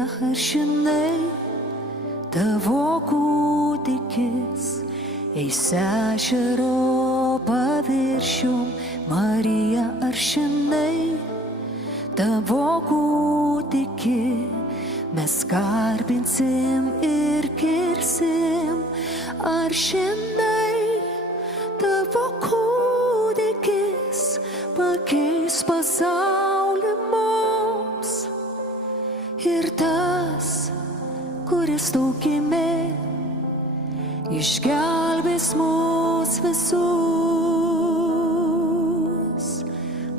Marija, ar žinai, tavo kūdikis eis ežero paviršium? Marija, ar žinai, tavo kūdikį mes garbinsim ir kirsim? Ar žinai, tavo kūdikis pakeis pasaulį mums? Ir tas, kuris tau gimė, išgelbės mus visus.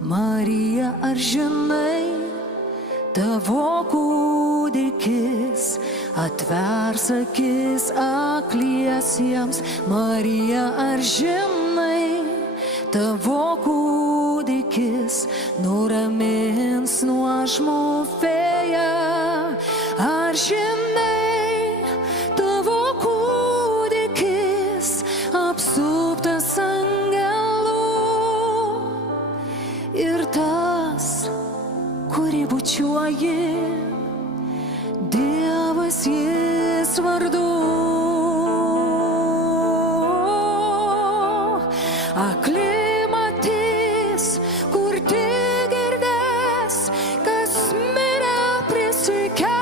Marija, ar žinai, tavo kūdikis atvers akis akliesiems? Marija, ar žinai, tavo kūdikis nuramins nuožmų vėją? Ar žinai, tavo kūdikis apsuptas angelų? Ir tas, kurį bučiuoji, Dievas jis vardu. Akli matys, kurti girdės, kas mirė prisikels.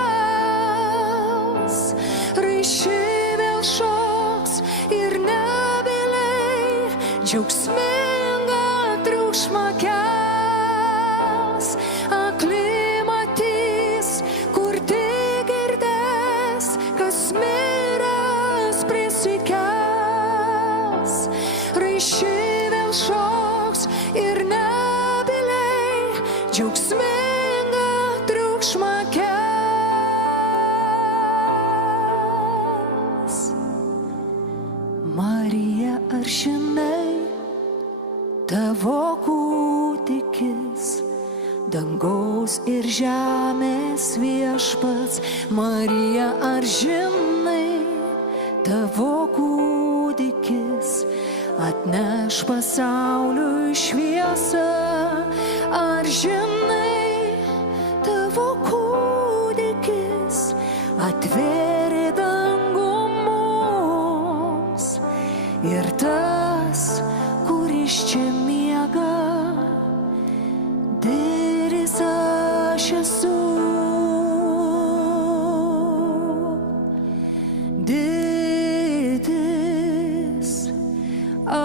Raiši vėl šoks ir nebyliai džiaugsmingą triukšmą kels. Akli matys, kurti girdės, kas miręs prisikels. Raiši vėl šoks ir nebyliai džiaugsmingą triukšmą kels. Marija, ar žinai, tavo kūdikis dangaus ir žemės viešpats? Marija, ar žinai, tavo kūdikis atneš pasauliui šviesą? Ar žinai, tavo kūdikis atvėrė dangų mums? Ir tas, kuris čia miega, didis aš esu. Didis aš